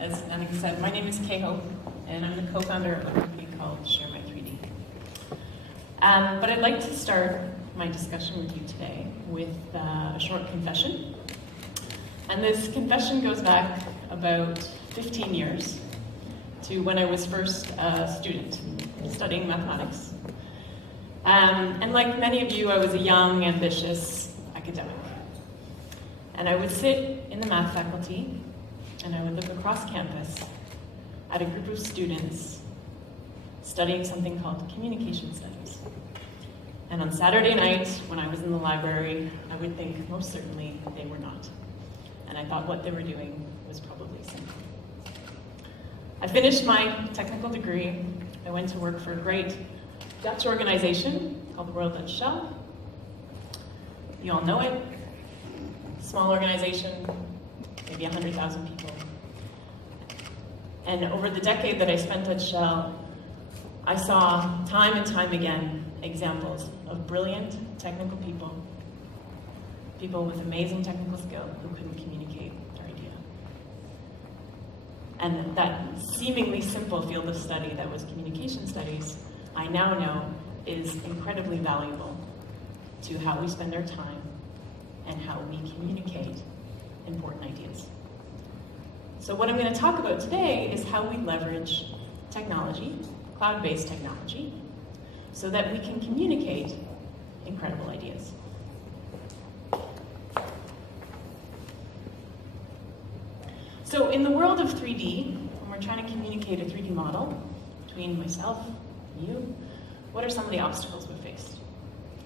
as Annika said, my name is Kaye Hope, and I'm the co-founder of a company called ShareMy3D. But I'd like to start my discussion with you today with a short confession. And this confession goes back about 15 years to when I was first a student studying mathematics. And like many of you, I was a young, ambitious academic. And I would sit in the math faculty, and I would look across campus at a group of students studying something called communication studies. And on Saturday night, when I was in the library, I would think most certainly they were not. And I thought what they were doing was probably simple. I finished my technical degree. I went to work for a great Dutch organization called the Royal Dutch Shell. You all know it. Small organization, maybe 100,000 people. And over the decade that I spent at Shell, I saw time and time again examples of brilliant technical people, people with amazing technical skill who couldn't communicate their idea. And that seemingly simple field of study that was communication studies, I now know is incredibly valuable to how we spend our time and how we communicate important ideas. So what I'm going to talk about today is how we leverage technology, cloud-based technology, so that we can communicate incredible ideas. So in the world of 3D, when we're trying to communicate a 3D model between myself and you, what are some of the obstacles we faced?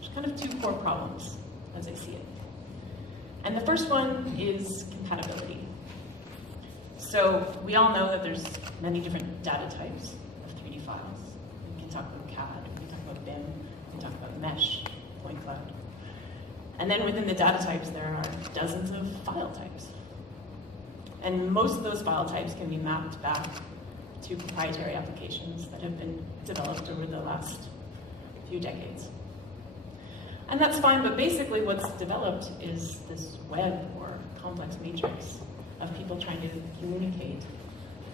There's kind of two core problems as I see it. And the first one is compatibility. So we all know that there's many different data types of 3D files. We can talk about CAD, we can talk about BIM, we can talk about mesh, point cloud. And then within the data types, there are dozens of file types. And most of those file types can be mapped back to proprietary applications that have been developed over the last few decades. And that's fine, but basically what's developed is this web or complex matrix of people trying to communicate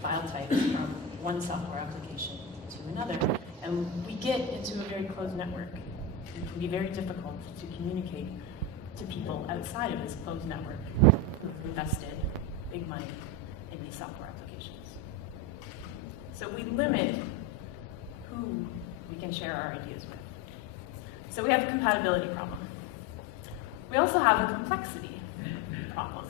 file types from one software application to another. And we get into a very closed network. It can be very difficult to communicate to people outside of this closed network who've invested big money in these software applications. So we limit who we can share our ideas with. So we have a compatibility problem. We also have a complexity problem.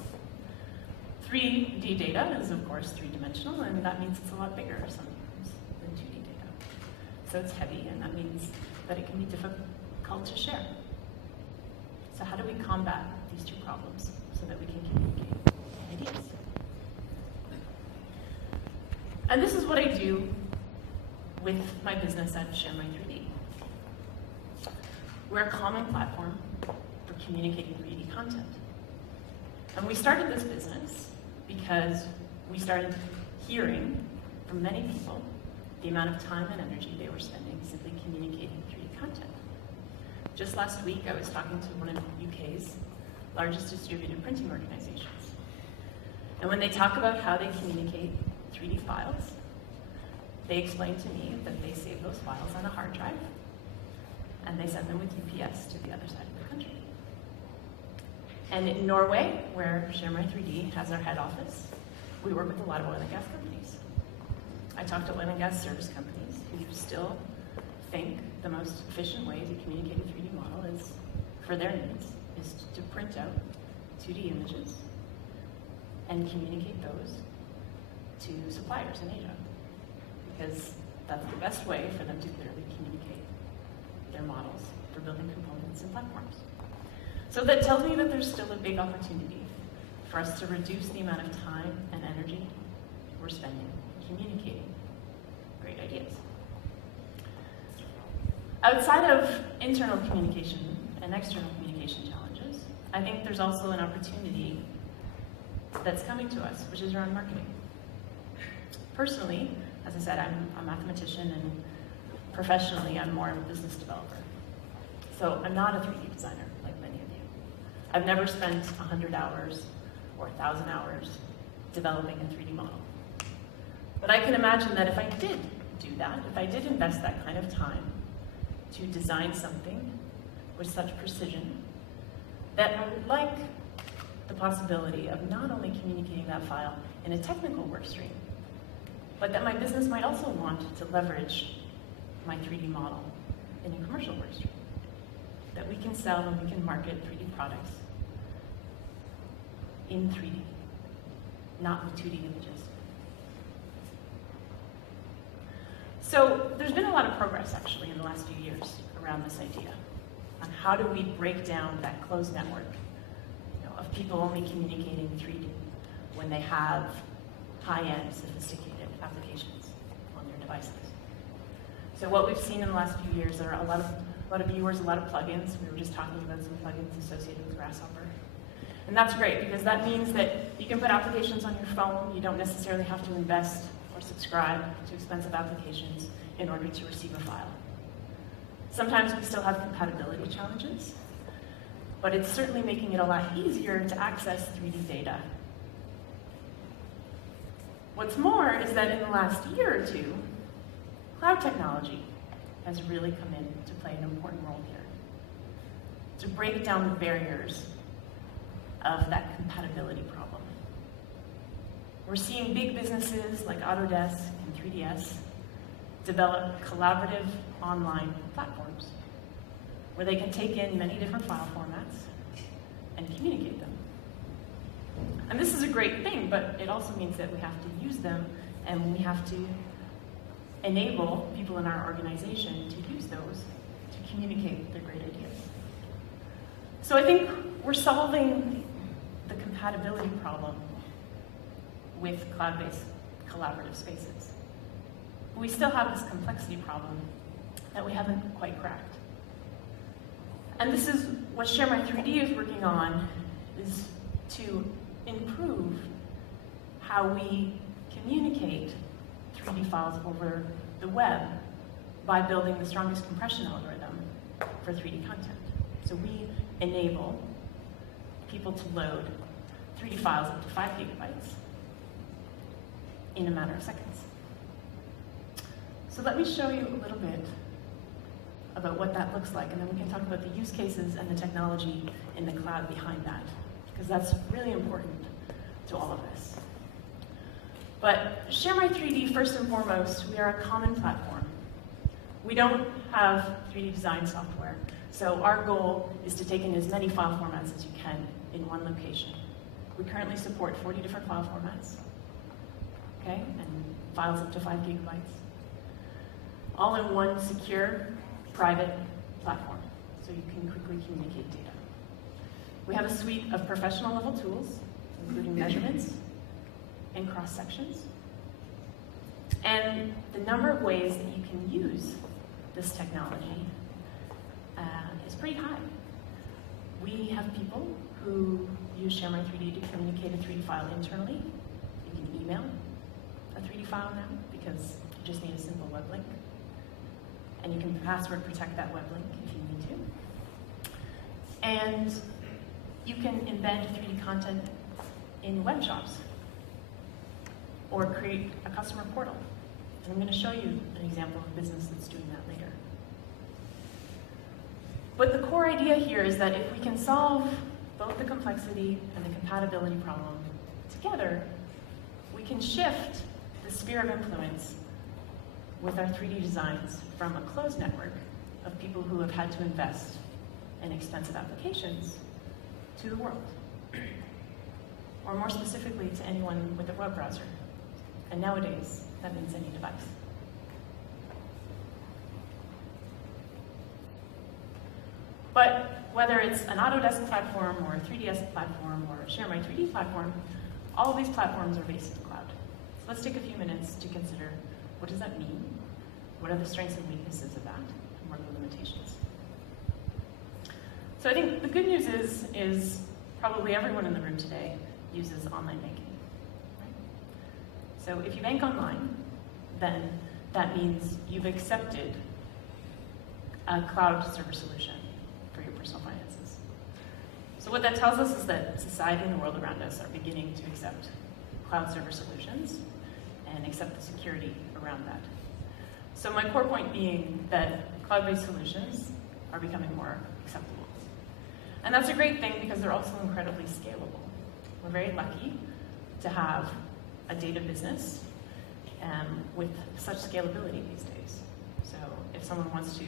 3D data is, of course, three-dimensional, and that means it's a lot bigger sometimes than 2D data. So it's heavy, and that means that it can be difficult to share. So how do we combat these two problems so that we can communicate ideas? And this is what I do with my business at ShareMy3D. We're a common platform for communicating 3D content. And we started this business because we started hearing from many people the amount of time and energy they were spending simply communicating 3D content. Just last week, I was talking to one of the UK's largest distributed printing organizations. And when they talk about how they communicate 3D files, they explain to me that they save those files on a hard drive and they send them with UPS to the other side of the country. And in Norway, where ShareMy3D has our head office, we work with a lot of oil and gas companies. I talk to oil and gas service companies who still think the most efficient way to communicate a 3D model is, for their needs, is to print out 2D images and communicate those to suppliers in Asia, because that's the best way for them to clearly communicate their models for building components and platforms. So that tells me that there's still a big opportunity for us to reduce the amount of time and energy we're spending communicating great ideas. Outside of internal communication and external communication challenges, I think there's also an opportunity that's coming to us, which is around marketing. Personally, as I said, I'm a mathematician, and professionally, I'm more of a business developer. So I'm not a 3D designer like many of you. I've never spent 100 hours or 1,000 hours developing a 3D model. But I can imagine that if I did do that, if I did invest that kind of time to design something with such precision, that I would like the possibility of not only communicating that file in a technical work stream, but that my business might also want to leverage my 3D model in a commercial work stream. That we can sell and we can market 3D products in 3D, not with 2D images. So there's been a lot of progress actually in the last few years around this idea on how do we break down that closed network, of people only communicating 3D when they have high-end, sophisticated applications on their devices. So what we've seen in the last few years are a lot of viewers, a lot of plugins. We were just talking about some plugins associated with Grasshopper. And that's great because that means that you can put applications on your phone. You don't necessarily have to invest or subscribe to expensive applications in order to receive a file. Sometimes we still have compatibility challenges, but it's certainly making it a lot easier to access 3D data. What's more is that in the last year or two, cloud technology has really come in to play an important role here, to break down the barriers of that compatibility problem. We're seeing big businesses like Autodesk and 3DS develop collaborative online platforms where they can take in many different file formats and communicate them. And this is a great thing, but it also means that we have to use them and we have to enable people in our organization to use those to communicate their great ideas. So I think we're solving the compatibility problem with cloud-based collaborative spaces. But we still have this complexity problem that we haven't quite cracked. And this is what ShareMy3D is working on, is to improve how we communicate 3D files over the web by building the strongest compression algorithm for 3D content. So we enable people to load 3D files up to 5 gigabytes in a matter of seconds. So let me show you a little bit about what that looks like, and then we can talk about the use cases and the technology in the cloud behind that, because that's really important to all of us. But ShareMy3D, first and foremost, we are a common platform. We don't have 3D design software, so our goal is to take in as many file formats as you can in one location. We currently support 40 different file formats, okay, and files up to 5 gigabytes, all in one secure, private platform, so you can quickly communicate data. We have a suite of professional level tools, including measurements and cross sections. And the number of ways that you can use this technology is pretty high. We have people who use ShareMy3D to communicate a 3D file internally. You can email a 3D file now because you just need a simple web link. And you can password protect that web link if you need to. And you can embed 3D content in web shops or create a customer portal. And I'm going to show you an example of a business that's doing that later. But the core idea here is that if we can solve both the complexity and the compatibility problem together, we can shift the sphere of influence with our 3D designs from a closed network of people who have had to invest in expensive applications to the world. Or more specifically, to anyone with a web browser. And nowadays, that means any device. But whether it's an Autodesk platform or a 3DS platform or a ShareMy3D platform, all of these platforms are based in the cloud. So let's take a few minutes to consider, what does that mean? What are the strengths and weaknesses of that? And what are the limitations? So I think the good news is probably everyone in the room today uses online banking. Right? So if you bank online, then that means you've accepted a cloud server solution for your personal finances. So what that tells us is that society and the world around us are beginning to accept cloud server solutions, and accept the security around that. So my core point being that cloud-based solutions are becoming more acceptable. And that's a great thing because they're also incredibly scalable. We're very lucky to have a data business with such scalability these days. So if someone wants to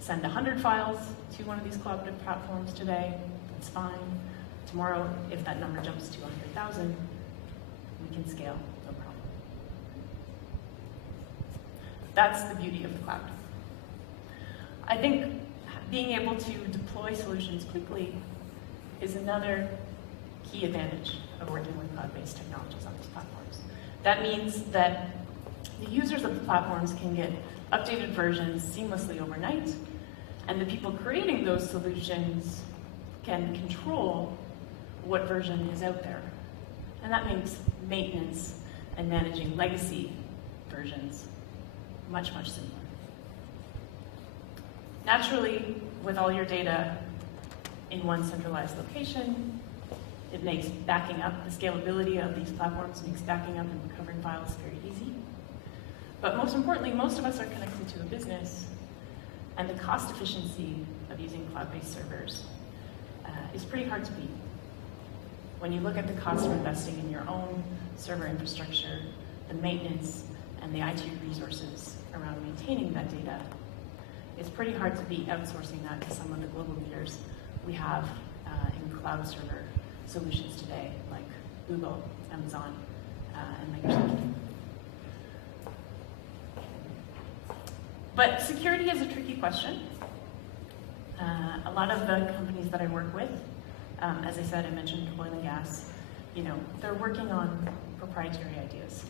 send 100 files to one of these collaborative platforms today, that's fine. Tomorrow, if that number jumps to 100,000, we can scale, no problem. That's the beauty of the cloud. I think being able to deploy solutions quickly is another key advantage of working with cloud-based technologies on these platforms. That means that the users of the platforms can get updated versions seamlessly overnight, and the people creating those solutions can control what version is out there. And that makes maintenance and managing legacy versions much, much simpler. Naturally, with all your data in one centralized location, it makes backing up, the scalability of these platforms makes backing up and recovering files very easy. But most importantly, most of us are connected to a business, and the cost efficiency of using cloud-based servers is pretty hard to beat. When you look at the cost of investing in your own server infrastructure, the maintenance, and the IT resources around maintaining that data, it's pretty hard to beat outsourcing that to some of the global leaders we have in cloud server solutions today, like Google, Amazon, and Microsoft. But security is a tricky question. A lot of the companies that I work with, as I said, I mentioned oil and gas, they're working on proprietary ideas.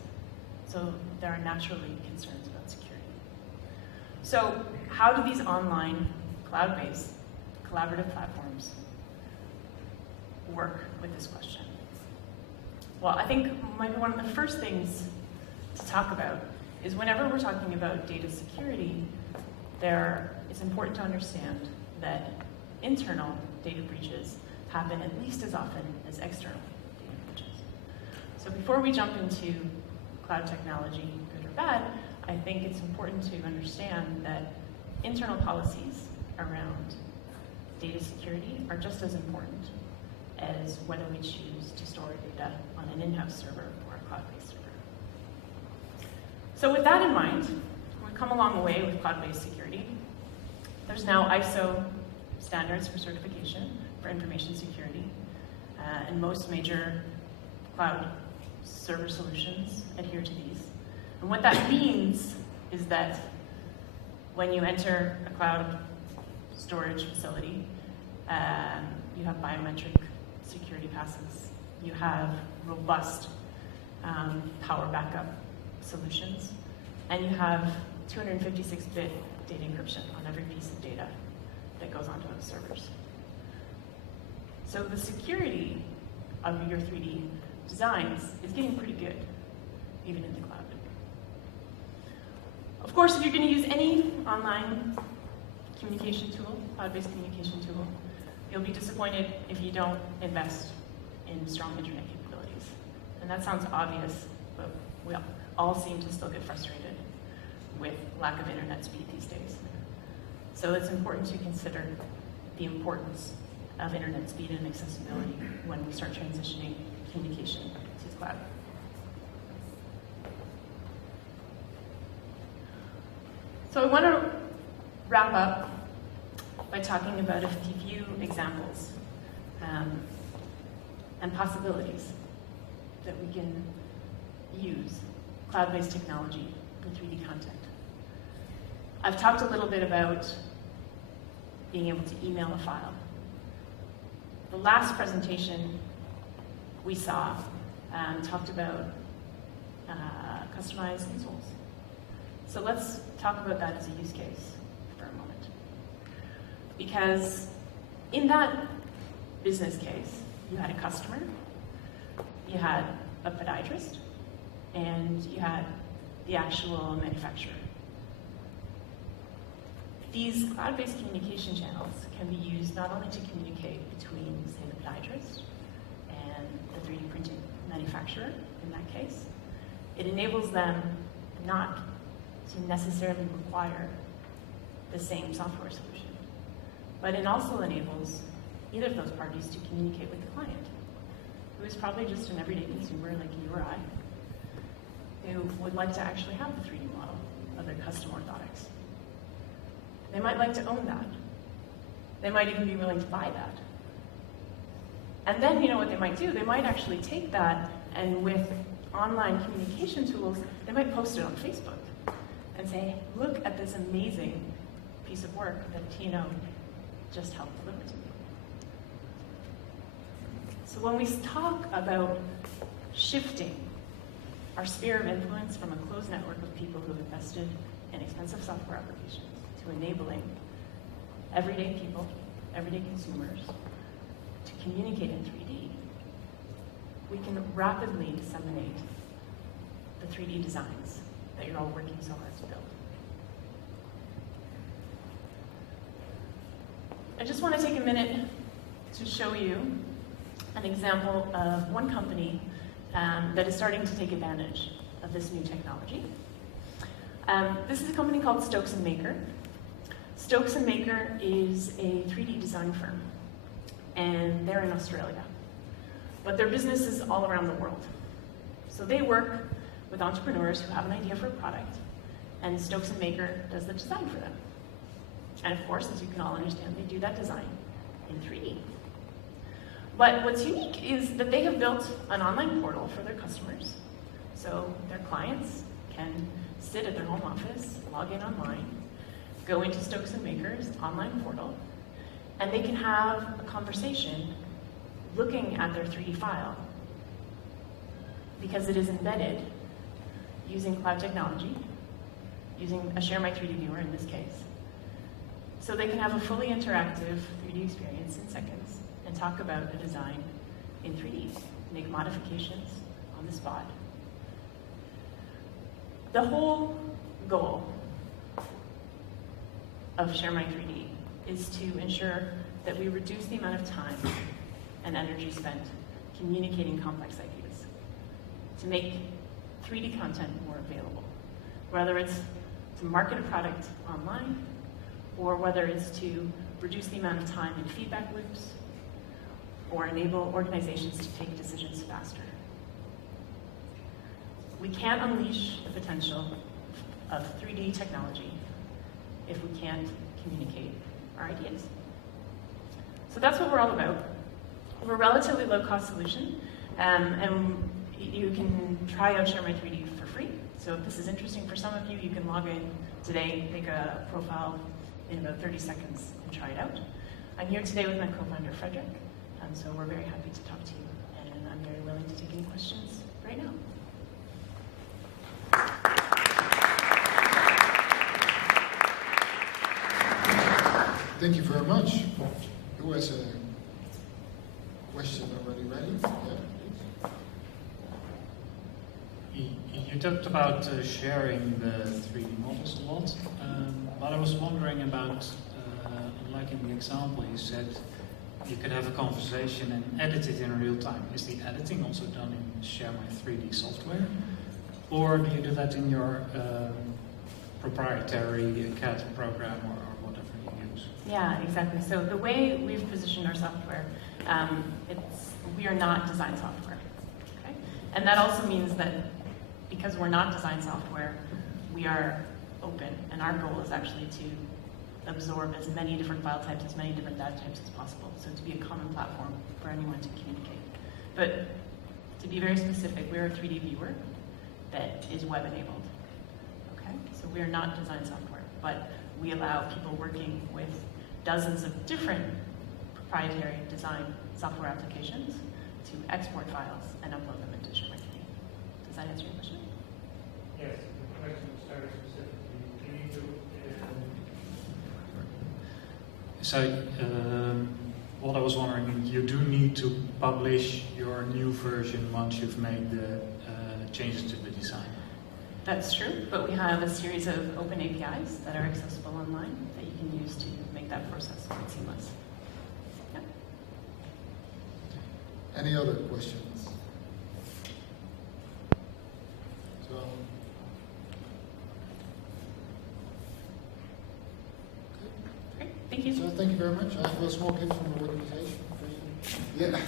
So there are naturally concerns about security. So how do these online, cloud-based, collaborative platforms work with this question? Well, I think maybe one of the first things to talk about is whenever we're talking about data security, it's important to understand that internal data breaches happen at least as often as external data breaches. So before we jump into cloud technology, good or bad, I think it's important to understand that internal policies around data security are just as important as whether we choose to store data on an in-house server or a cloud-based server. So with that in mind, we've come a long way with cloud-based security. There's now ISO standards for certification for information security, and most major cloud server solutions adhere to these. And what that means is that when you enter a cloud storage facility, you have biometric security passes, you have robust power backup solutions, and you have 256-bit data encryption on every piece of data that goes onto those servers. So the security of your 3D designs is getting pretty good, even in the cloud. Of course, if you're going to use any online communication tool, cloud-based communication tool, you'll be disappointed if you don't invest in strong internet capabilities. And that sounds obvious, but we all seem to still get frustrated with lack of internet speed these days. So it's important to consider the importance of internet speed and accessibility when we start transitioning communication to the cloud. So I want to wrap up by talking about a few examples and possibilities that we can use cloud-based technology in 3D content. I've talked a little bit about being able to email a file. The last presentation we saw talked about customized insoles. So let's talk about that as a use case for a moment. Because in that business case, you had a customer, you had a podiatrist, and you had the actual manufacturer. These cloud-based communication channels can be used not only to communicate between, say, the podiatrist and the 3D printing manufacturer in that case. It enables them not to necessarily require the same software solution, but it also enables either of those parties to communicate with the client, who is probably just an everyday consumer like you or I, who would like to actually have the 3D model of their custom orthotics. They might like to own that. They might even be willing to buy that. And then, you know what they might do? They might actually take that, and with online communication tools, they might post it on Facebook and say, look at this amazing piece of work that Tino just helped deliver to me. So when we talk about shifting our sphere of influence from a closed network of people who have invested in expensive software applications to enabling everyday people, everyday consumers, to communicate in 3D, we can rapidly disseminate the 3D designs that you're all working so hard to build. I just want to take a minute to show you an example of one company that is starting to take advantage of this new technology. This is a company called Stokes & Maker. Stokes & Maker is a 3D design firm, and they're in Australia. But their business is all around the world. So they work with entrepreneurs who have an idea for a product, and Stokes & Maker does the design for them. And of course, as you can all understand, they do that design in 3D. But what's unique is that they have built an online portal for their customers. So their clients can sit at their home office, log in online, go into Stokes & Maker's online portal, and they can have a conversation looking at their 3D file because it is embedded using cloud technology, using a ShareMy3D viewer in this case. So they can have a fully interactive 3D experience in seconds and talk about a design in 3D, make modifications on the spot. The whole goal of ShareMy3D is to ensure that we reduce the amount of time and energy spent communicating complex ideas, to make 3D content more available, whether it's to market a product online, or whether it's to reduce the amount of time in feedback loops, or enable organizations to take decisions faster. We can't unleash the potential of 3D technology if we can't communicate our ideas. So that's what we're all about. We're a relatively low-cost solution, and you can try out ShareMy3D for free. So if this is interesting for some of you, you can log in today, make a profile in about 30 seconds, and try it out. I'm here today with my co-founder, Frederick, so we're very happy to talk to you, and I'm very willing to take any questions right now. Thank you very much. Who has a question already ready? Yeah, You talked about sharing the 3D models a lot, but I was wondering about, like in the example you said, you could have a conversation and edit it in real time. Is the editing also done in ShareMy3D software? Or do you do that in your proprietary CAD program or whatever you use? Yeah, exactly. So the way we've positioned our software, we are not design software. Okay? And that also means that because we're not design software, we are open, and our goal is actually to absorb as many different file types, as many different data types as possible, so to be a common platform for anyone to communicate. But to be very specific, we're a 3D viewer that is web-enabled. Okay? So we are not design software, but we allow people working with dozens of different proprietary design software applications to export files and upload them into ShareMy3D. Does that answer your question? Yes, the question is very specifically. You need to. So, what I was wondering, you do need to publish your new version once you've made the changes to the design. That's true, but we have a series of open APIs that are accessible online that you can use to make that process quite seamless. Yep. Any other questions? So Thank you. So thank you very much. I have a small gift from the organization for you. Yeah.